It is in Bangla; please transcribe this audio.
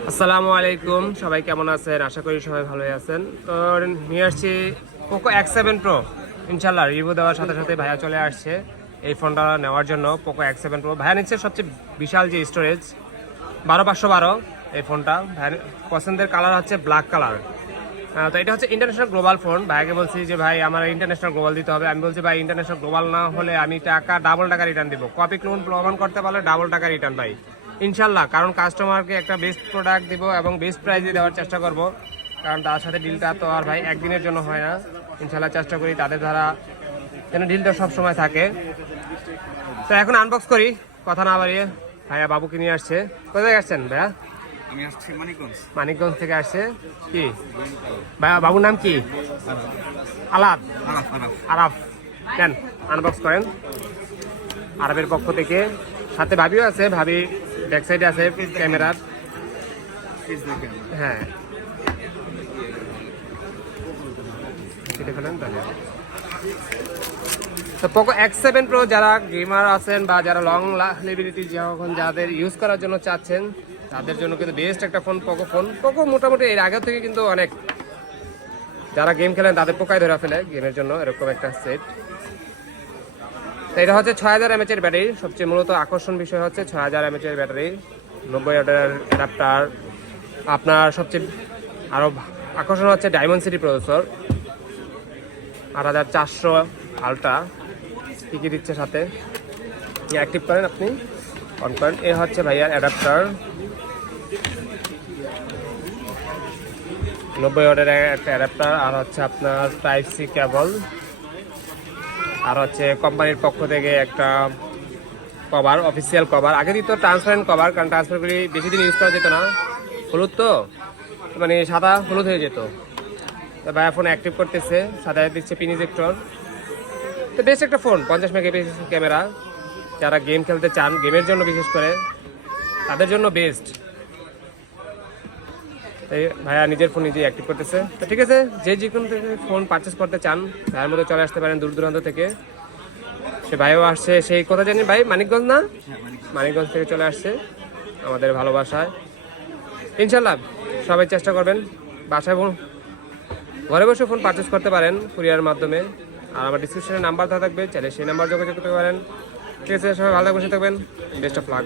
আসসালামু আলাইকুম। সবাই কেমন আছেন? আশা করি সবাই ভালোই আছেন। তো নিয়ে আসছি পোকো এক্স সেভেন প্রো ইনশাল্লাহ রিভিউ দেওয়ার সাথে সাথে ভাইয়া চলে আসছে এই ফোনটা নেওয়ার জন্য পোকো এক্স সেভেন প্রো ভাইয়া নিচ্ছে সবচেয়ে বিশাল যে স্টোরেজ বারো পাঁচশো বারো এই ফোনটা ভাইয়ের পছন্দের কালার হচ্ছে ব্ল্যাক কালার তো এটা হচ্ছে ইন্টারন্যাশনাল গ্লোবাল ফোন ভাইকে বলছি যে, ভাই, আমার ইন্টারন্যাশনাল গ্লোবাল দিতে হবে। আমি বলছি, ভাই ইন্টারন্যাশনাল গ্লোবাল না হলে আমি টাকা ডাবল টাকা রিটার্ন দিব। কপি ক্লোন প্রমাণ করতে পারলে ডাবল টাকা রিটার্ন পাই ইনশাল্লাহ কারণ কাস্টমারকে একটা বেস্ট প্রোডাক্ট দিব এবং বেস্ট প্রাইসে দেওয়ার চেষ্টা করব। কারণ তার সাথে ডিলটা তো আর ভাই একদিনের জন্য হয় না। ইনশাল্লাহ চেষ্টা করি তাদের দ্বারা যেন ডিলটা সবসময় থাকে। তো এখন আনবক্স করি কথা না বাড়িয়ে ভাইয়া বাবুকে নিয়ে আসছে। কোথায় আসছেন ভাইয়া? মানিকগঞ্জ। থেকে আসছে? কি? ভাইয়া বাবুর নাম কি? আরাফ আরাফ কেন আনবক্স করেন। আরবের পক্ষ থেকে। সাথে ভাবিও আছে, ভাবি ব্যাক সাইডে আছে ক্যামেরার হ্যাঁ। তো পোকো এক্স সেভেন প্রো যারা গেমার আছেন বা যারা লং লিবিলিটি যখন যাদের ইউজ করার জন্য চাচ্ছেন, তাদের জন্য কিন্তু বেস্ট একটা ফোন পোকো ফোন পোকো মোটামুটি এর আগে থেকে কিন্তু অনেক। যারা গেম খেলেন, তাদের পোকায় ধরে ফেলে। গেমের জন্য এরকম একটা সেট তো এটা হচ্ছে ছয় হাজার এমএচের ব্যাটারি। সবচেয়ে মূলত আকর্ষণ বিষয় হচ্ছে ছয় হাজার এমএচের ব্যাটারি। নব্বই হাজার অ্যাডাপ্টার আপনার সবচেয়ে আরও আকর্ষণ হচ্ছে ডায়মন্ড সিটি প্রসেসর আট হাজার চারশো আলট্রা কী কী দিচ্ছে সাথে? অ্যাক্টিভ করেন আপনি। অন করেন। এ হচ্ছে ভাইয়ার অ্যাডাপ্টার নব্বই ওয়াটের একটা অ্যাডাপ্টার আর হচ্ছে আপনার টাইপ সি কেবল আর হচ্ছে কোম্পানির পক্ষ থেকে একটা কভার অফিসিয়াল কভার। আগে দিত ট্রান্সপারেন্ট কভার, কারণ ট্রান্সপারেন্টগুলি বেশি দিন ইউজ করা যেত না। হলুদ তো? মানে সাদা হলুদ হয়ে যেত। তো ভাইয়া ফোন অ্যাক্টিভ করতেছে, সাদা দিচ্ছে পিন ইজেক্টর তো বেশ একটা ফোন পঞ্চাশ মেগাপিক্সেল ক্যামেরা। যারা গেম খেলতে চান গেমের জন্য বিশেষ করে, তাদের জন্য বেস্ট তাই ভাইয়া নিজের ফোন নিজেই অ্যাক্টিভ করতেছে। তো ঠিক আছে, যে যে কোনো থেকে ফোন পারচেস করতে চান, ভাইয়ের মধ্যে চলে আসতে পারেন দূর দূরান্ত থেকে। সে ভাইও আসছে সেই কথা জানি, ভাই মানিকগঞ্জ না? মানিকগঞ্জ থেকে চলে আসছে আমাদের ভালোবাসায়। ইনশাল্লাহ সবাই চেষ্টা করবেন, বাসায় ফোন ঘরে বসে ফোন পারচেস করতে পারেন কুরিয়ার মাধ্যমে। আর আমার ডিসক্রিপশনে নাম্বার থাকবে, চাইলে সেই নাম্বার যোগাযোগ করতে পারেন। ঠিক আছে, সবাই ভালো বসে থাকবেন। Best of luck